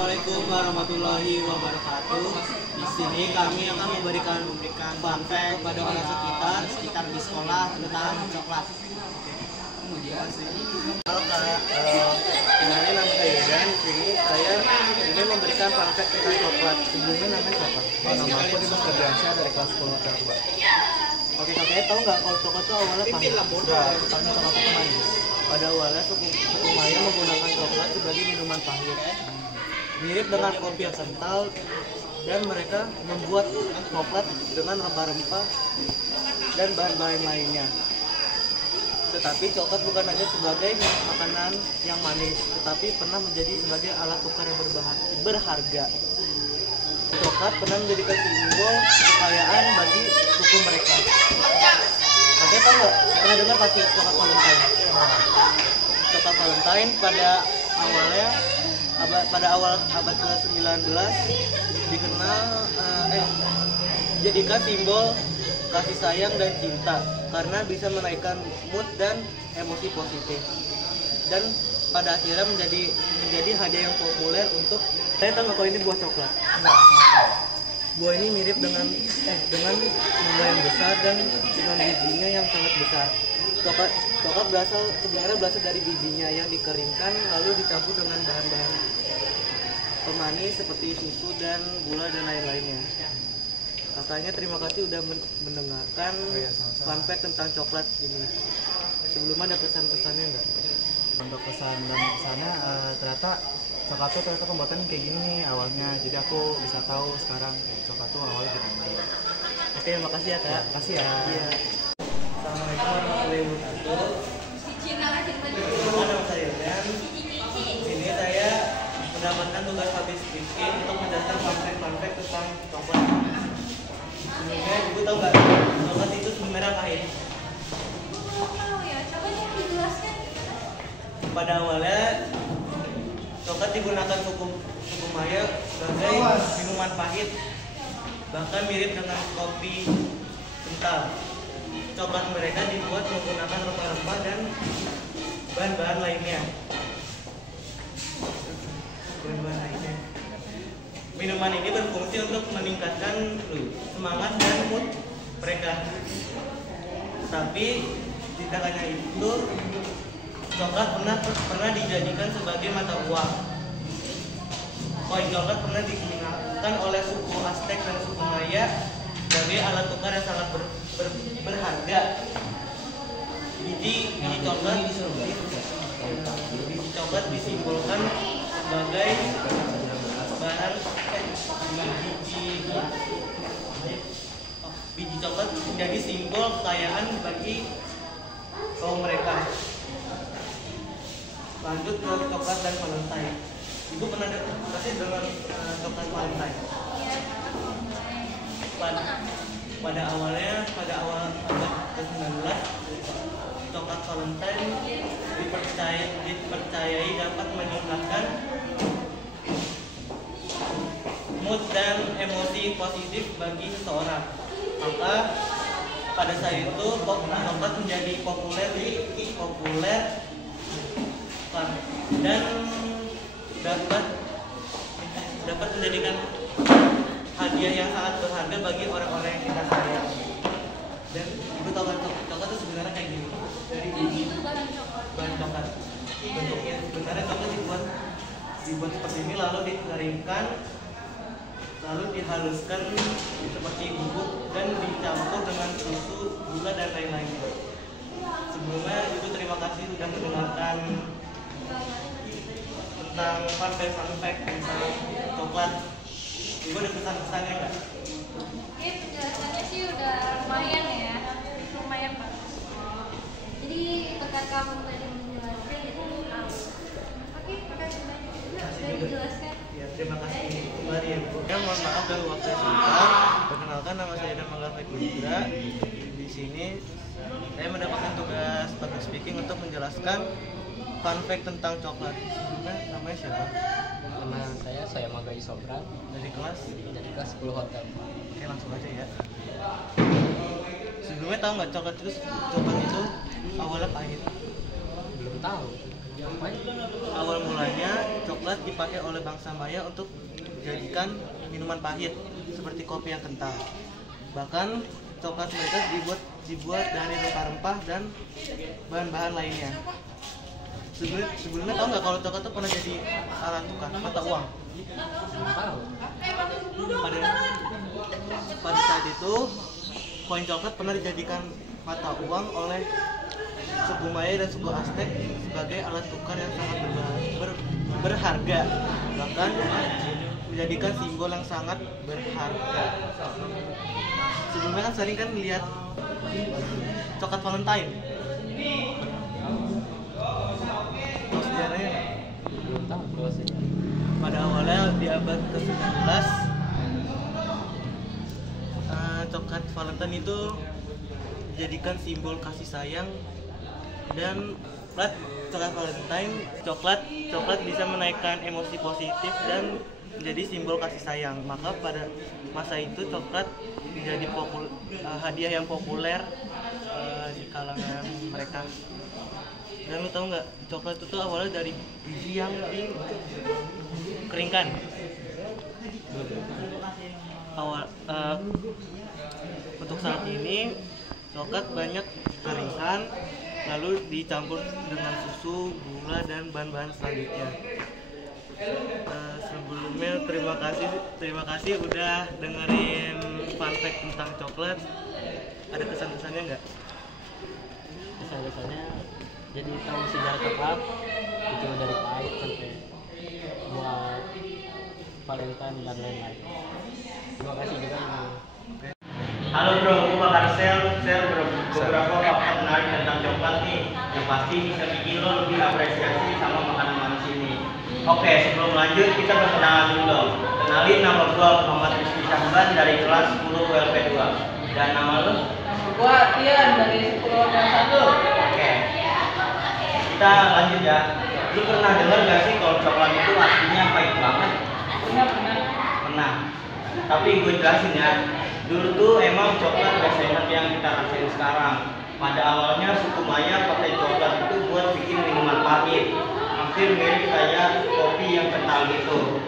Assalamualaikum warahmatullahi wabarakatuh. Di sini kami akan memberikan fun fact kepada orang sekitar di sekolah tentang coklat. Halo Kak, kenalin nama saya Yudan. Di sini saya ingin memberikan fun fact tentang coklat. Sebelumnya namanya siapa? Nama aku Dimas Ferdiansyah dari kelas 10 hotel 2. Oke, kakek tahu nggak kalau coklat itu awalnya pahit? Soalnya coklat itu manis. Pada awalnya suku Maya menggunakan coklat sebagai minuman pahit. Mirip dengan kopi yang kental, dan mereka membuat coklat dengan rempah-rempah dan bahan-bahan lainnya. Tetapi coklat bukan hanya sebagai makanan yang manis, tetapi pernah menjadi sebagai alat tukar yang berharga. Coklat pernah menjadikan simbol kekayaan bagi suku mereka. Kalian tahu nggak? Pernah dengar pasti coklat Valentine? Coklat Valentine pada awal abad ke-19 dikenal jadikan simbol kasih sayang dan cinta karena bisa menaikkan mood dan emosi positif, dan pada akhirnya menjadi hadiah yang populer untuk. Saya tahu nggak kalau ini buah coklat? Buah ini mirip dengan mangga yang besar dan dengan bijinya yang sangat besar. Coklat sebenarnya berasal dari bijinya yang dikeringkan lalu dicampur dengan bahan-bahan pemanis seperti susu dan gula dan lain-lainnya. Katanya terima kasih udah mendengarkan fun fact tentang coklat ini. Sebelumnya ada pesan-pesannya nggak? Untuk pesan dan pesannya ternyata coklat tuh ternyata pembuatan kayak gini nih awalnya. Jadi aku bisa tahu sekarang kayak coklat tuh awalnya gimana. Oke, makasih ya Kak. Makasih ya. Iya. Assalamualaikum warahmatullahi wabarakatuh. Nama saya Dan. Sini saya mendapatkan tugas habis skripsi untuk menjelaskan fun fact tentang coklat. Sebenarnya ibu tahu nggak, coklat itu sebenarnya pahit. Tahu ya, coba dong dijelaskan. Pada awalnya coklat digunakan suku Maya sebagai minuman pahit, bahkan mirip dengan kopi kental. Coklat mereka dibuat menggunakan rempah-rempah dan bahan-bahan lainnya. Minuman ini berfungsi untuk meningkatkan semangat dan mood mereka. Tapi tidak hanya itu, coklat pernah dijadikan sebagai mata uang. Koin coklat pernah digunakan oleh suku Aztec dan suku Maya sebagai alat tukar yang sangat berharga. Biji coklat disimbolkan sebagai bahan biji coklat menjadi simbol kekayaan bagi kaum mereka. Lanjut ke coklat dan Valentine. Ibu pernah pasti dengar coklat Valentine? Pada awal abad ke-19, coklat Valentine dipercayai dapat meningkatkan mood dan emosi positif bagi seseorang. Maka pada saat itu coklat menjadi populer dan dapat menjadikan hadiah yang sangat berharga bagi orang-orang yang kita sayang. Dan ibu tahu kan coklat itu sebenarnya kayak gini. Dari biji bahan coklat. Bentuknya sebenarnya coklat dibuat seperti ini, lalu dikeringkan, lalu dihaluskan seperti bubuk dan dicampur dengan susu, gula dan lain-lainnya. Sebelumnya ibu terima kasih sudah mendengarkan tentang fun fact tentang coklat. Ibu ada pesan-pesannya nggak? Oke, penjelasannya sih udah lumayan bagus. Jadi berkat kamu tadi menjelaskan, jadi oke, makasih banyak juga sudah dijelaskan. Ya, terima kasih kembali ya Bu. Ya, mohon maaf dari waktu yang singkat. Perkenalkan, nama saya Nama Fikra. Di sini saya mendapatkan tugas public speaking untuk menjelaskan fun fact tentang coklat. Sebelumnya namanya siapa? Nama saya Magai Sobran Dari kelas? 10 hotel. Oke, langsung aja ya. Sebelumnya tahu nggak coklat itu awalnya pahit? Belum tahu. Awal mulanya coklat dipakai oleh bangsa Maya untuk dijadikan minuman pahit seperti kopi yang kental. Bahkan coklat mereka dibuat dari rempah-rempah dan bahan-bahan lainnya. Sebelumnya tahu nggak kalau coklat itu pernah jadi alat tukar mata uang? Tahu. Pada saat itu koin coklat pernah dijadikan mata uang oleh suku Maya dan suku Aztec sebagai alat tukar yang sangat berharga, bahkan menjadikan simbol yang sangat berharga. Sebelumnya kan sering kan lihat coklat Valentine. Tahu sejarahnya nggak? Belum tahu kalau sejarah. Pada awalnya di abad ke-19 coklat Valentine itu dijadikan simbol kasih sayang dan coklat Valentine coklat bisa menaikkan emosi positif dan menjadi simbol kasih sayang. Maka pada masa itu coklat menjadi hadiah yang populer di kalangan mereka. Dan lu tahu nggak, coklat itu tuh awalnya dari biji yang dikeringkan. Untuk saat ini coklat banyak keringkan lalu dicampur dengan susu, gula dan bahan-bahan selanjutnya. Sebelumnya terima kasih udah dengerin fun fact tentang coklat. Ada kesan-kesannya nggak? Kesan-kesannya jadi tahu sejarah coklat itu dari pahit sampai buat Valentine dan lain-lain. Terima kasih juga ini. Halo bro, aku bakal share beberapa fakta menarik tentang coklat nih, yang pasti bisa bikin lo lebih apresiasi sama makanan manis ini. Oke, sebelum lanjut kita perkenalan dulu dong. Kenalin, nama gua Muhammad Rizky Syahban dari kelas 10 WLP2. Dan nama lo? Gua Tian dari 10 WLP1. Oke, kita lanjut ya. Lu pernah dengar gak sih kalau coklat itu artinya pahit banget? Pernah. Tapi gue jelasin ya. Dulu tuh emang coklat gak seenak yang kita rasain sekarang. Pada awalnya suku Maya pakai coklat itu buat bikin minuman pahit, hampir mirip kayak kopi yang kental gitu.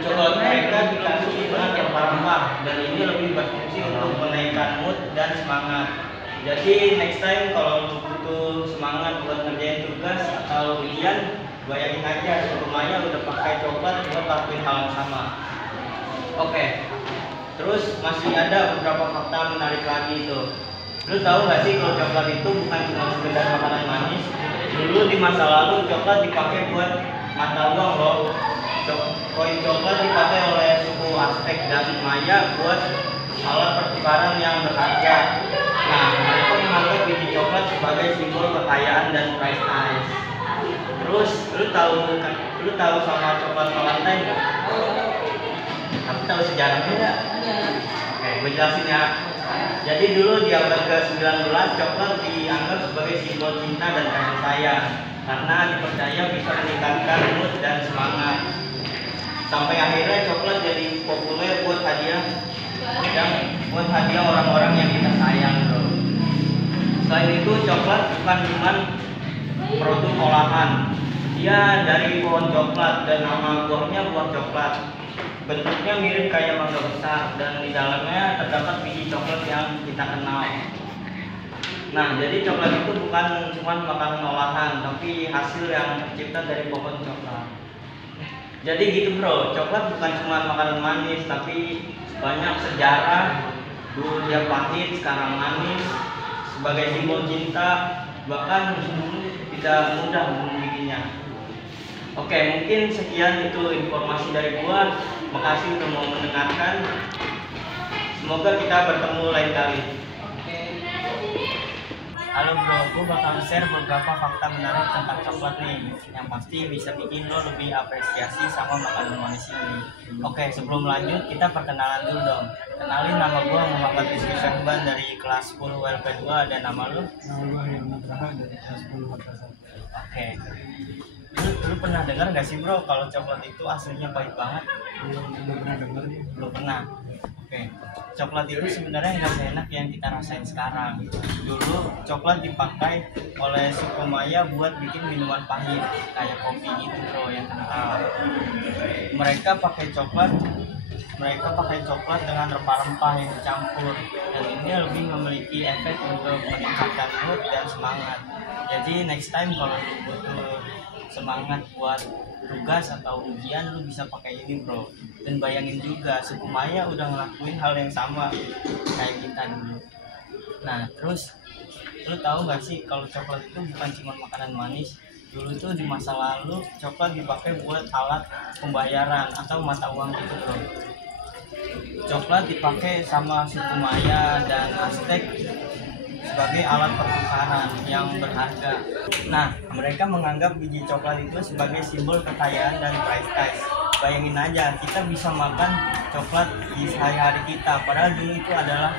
Coklat mereka dikasih dengan rempah-rempah dan ini lebih berfungsi untuk menaikkan mood dan semangat. Jadi next time kalau lu butuh semangat buat ngerjain tugas atau ujian, bayangin aja suku Maya udah pakai coklat buat lakuin hal yang sama. Oke. Terus masih ada beberapa fakta menarik lagi itu. Lu tahu nggak sih kalau coklat itu bukan cuma sekedar makanan manis? Dulu di masa lalu coklat dipakai buat mata uang loh. Koin coklat dipakai oleh suku Aztec dan Maya buat alat pertukaran yang berharga. Nah, mereka menganggap biji coklat sebagai simbol kekayaan dan price tag. Terus lu tahu sama coklat Valentine nggak? Kamu tahu sejarahnya nggak? Oke, gue jelasin ya. Jadi dulu di abad ke-19 coklat dianggap sebagai simbol cinta dan kasih sayang karena dipercaya bisa meningkatkan mood dan semangat. Sampai akhirnya coklat jadi populer buat hadiah orang-orang yang kita sayang, bro. Selain itu coklat bukan cuma produk olahan. Dia dari pohon coklat dan nama buahnya buah coklat. Bentuknya mirip kayak mangga besar dan di dalamnya terdapat biji coklat yang kita kenal. Nah, jadi coklat itu bukan cuma makanan olahan, tapi hasil yang tercipta dari pohon coklat. Jadi gitu bro, coklat bukan cuma makanan manis, tapi banyak sejarah. Dulu dia pahit, sekarang manis, sebagai simbol cinta, bahkan dulu tidak mudah membuatnya. Oke, mungkin sekian itu informasi dari gua. Makasih udah mau mendengarkan. Semoga kita bertemu lain kali. Halo bro, gue bakal share beberapa fakta menarik tentang coklat nih, yang pasti bisa bikin lo lebih apresiasi sama makanan manis ini. Oke, sebelum lanjut kita perkenalan dulu dong. Kenalin, nama gue Muhammad Rizky Syahban dari kelas 10 WLP2. Dan nama lo? Nama gue Muhammad Rahman dari kelas 10 WLP1. Oke. Lu pernah dengar nggak sih bro kalau coklat itu aslinya pahit banget? Belum pernah denger nih. Belum pernah. Oke, coklat itu sebenarnya nggak seenak yang kita rasain sekarang. Dulu coklat dipakai oleh suku Maya buat bikin minuman pahit kayak kopi gitu bro yang kental. Mereka pakai coklat dengan rempah-rempah yang dicampur, dan ini lebih memiliki efek untuk meningkatkan mood dan semangat. Jadi next time kalau lu butuh semangat buat tugas atau ujian, lu bisa pakai ini bro. Dan bayangin juga suku Maya udah ngelakuin hal yang sama kayak kita dulu. Nah terus lu tahu nggak sih kalau coklat itu bukan cuma makanan manis. Dulu tuh di masa lalu coklat dipakai buat alat pembayaran atau mata uang gitu bro. Coklat dipakai sama suku Maya dan Aztec sebagai alat pertukaran yang berharga. Nah, mereka menganggap biji coklat itu sebagai simbol kekayaan dan price. Bayangin aja, kita bisa makan coklat di sehari-hari kita, padahal dulu itu adalah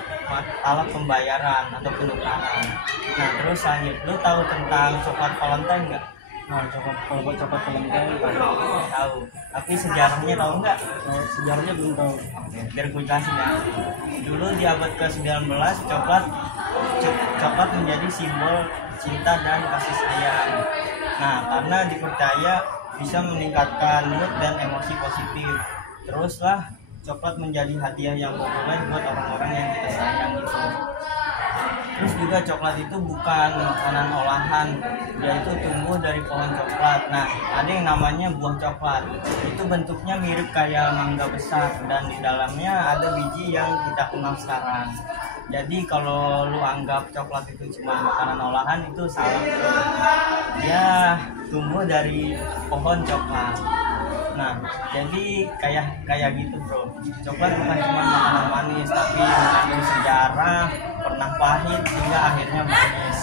alat pembayaran atau penukaran. Nah, terus lanjut, lu tahu tentang coklat Valentine nggak? Nah, kalau buat coklat Valentine Tahu. Tapi sejarahnya tahu nggak? sejarahnya belum tahu. Oke, biar gue jelasin ya. Dulu di abad ke-19 coklat menjadi simbol cinta dan kasih sayang. Nah, karena dipercaya bisa meningkatkan mood dan emosi positif. Teruslah coklat menjadi hadiah yang populer buat orang-orang yang kita sayang gitu. Terus juga coklat itu bukan makanan olahan, dia itu tumbuh dari pohon coklat. Nah, ada yang namanya buah coklat. Itu bentuknya mirip kayak mangga besar dan di dalamnya ada biji yang kita kenal sekarang. Jadi kalau lu anggap coklat itu cuma makanan olahan, itu salah bro. Dia tumbuh dari pohon coklat. Nah, jadi kayak gitu bro. Coklat bukan cuma makanan manis, tapi mengandung sejarah, pernah pahit hingga akhirnya manis.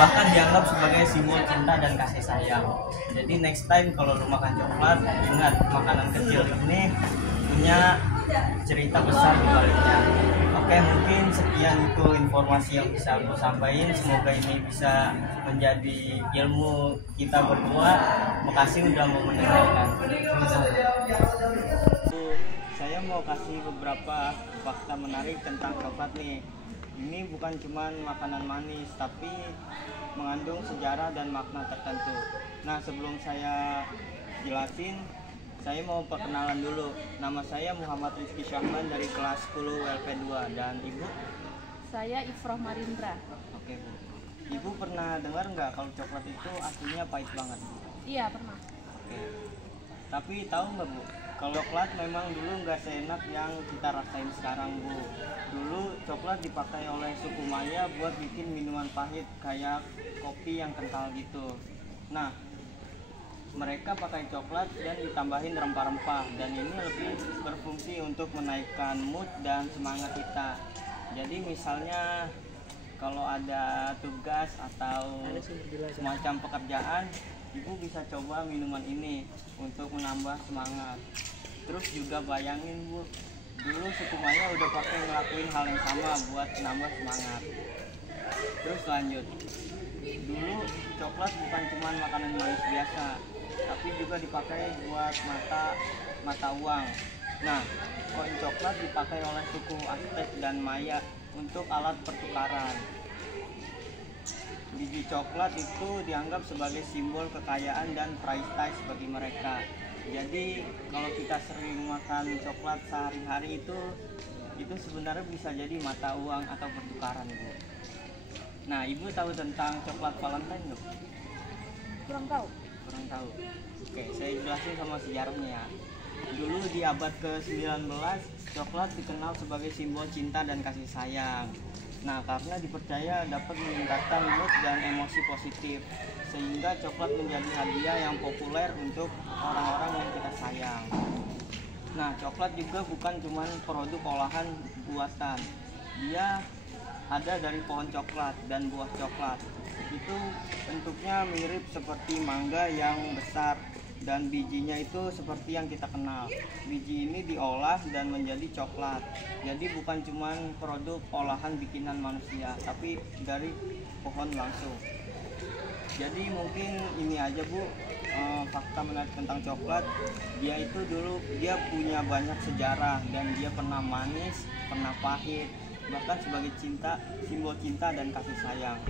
Bahkan dianggap sebagai simbol cinta dan kasih sayang. Jadi next time kalau lu makan coklat, ingat makanan kecil ini punya cerita besar di baliknya. Oke, mungkin sekian itu informasi yang bisa aku sampaikan. Semoga ini bisa menjadi ilmu kita berdua. Makasih udah mau mendengarkan. Saya mau kasih beberapa fakta menarik tentang coklat nih. Ini bukan cuma makanan manis, tapi mengandung sejarah dan makna tertentu. Nah, sebelum saya jelasin, saya mau perkenalan dulu. Nama saya Muhammad Rizky Syahban dari kelas 10 WLP2. Dan Ibu? Saya Ifroh Marindra. Oke Bu. Ibu pernah dengar nggak kalau coklat itu aslinya pahit banget? Iya, pernah. Oke. Tapi tahu nggak Bu, kalau coklat memang dulu nggak seenak yang kita rasain sekarang Bu. Dulu coklat dipakai oleh suku Maya buat bikin minuman pahit kayak kopi yang kental gitu. Nah, mereka pakai coklat dan ditambahin rempah-rempah, dan ini lebih berfungsi untuk menaikkan mood dan semangat kita. Jadi misalnya kalau ada tugas atau semacam pekerjaan, ibu bisa coba minuman ini untuk menambah semangat. Terus juga bayangin Bu, dulu suku Maya udah pakai ngelakuin hal yang sama buat menambah semangat. Terus lanjut, dulu coklat bukan cuma makanan manis biasa, tapi juga dipakai buat mata uang. Nah, koin coklat dipakai oleh suku Aztec dan Maya untuk alat pertukaran. Biji coklat itu dianggap sebagai simbol kekayaan dan price bagi mereka. Jadi kalau kita sering makan coklat sehari-hari itu sebenarnya bisa jadi mata uang atau pertukaran Bu. Nah, Ibu tahu tentang coklat Valentine nggak? Kurang tahu. Kurang tahu. Oke, saya jelasin sama sejarahnya ya. Dulu di abad ke-19, coklat dikenal sebagai simbol cinta dan kasih sayang. Nah, karena dipercaya dapat meningkatkan mood dan emosi positif, sehingga coklat menjadi hadiah yang populer untuk orang-orang yang kita sayang. Nah, coklat juga bukan cuma produk olahan buatan. Dia ada dari pohon coklat dan buah coklat. Itu bentuknya mirip seperti mangga yang besar, dan bijinya itu seperti yang kita kenal. Biji ini diolah dan menjadi coklat. Jadi bukan cuma produk olahan bikinan manusia, tapi dari pohon langsung. Jadi mungkin ini aja Bu, fakta menarik tentang coklat. Dia itu dulu dia punya banyak sejarah dan dia pernah manis, pernah pahit, bahkan sebagai simbol cinta dan kasih sayang.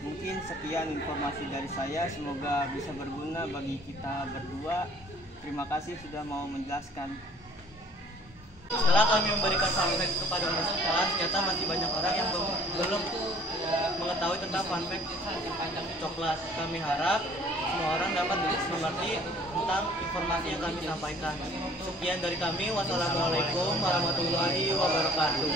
Mungkin sekian informasi dari saya, semoga bisa berguna bagi kita berdua. Terima kasih sudah mau menjelaskan. Setelah kami memberikan fun fact kepada peserta, ternyata masih banyak orang yang belum mengetahui tentang fun fact coklat. Kami harap semua orang dapat mengerti tentang informasi yang kami sampaikan. Sekian dari kami. Wassalamualaikum warahmatullahi wabarakatuh.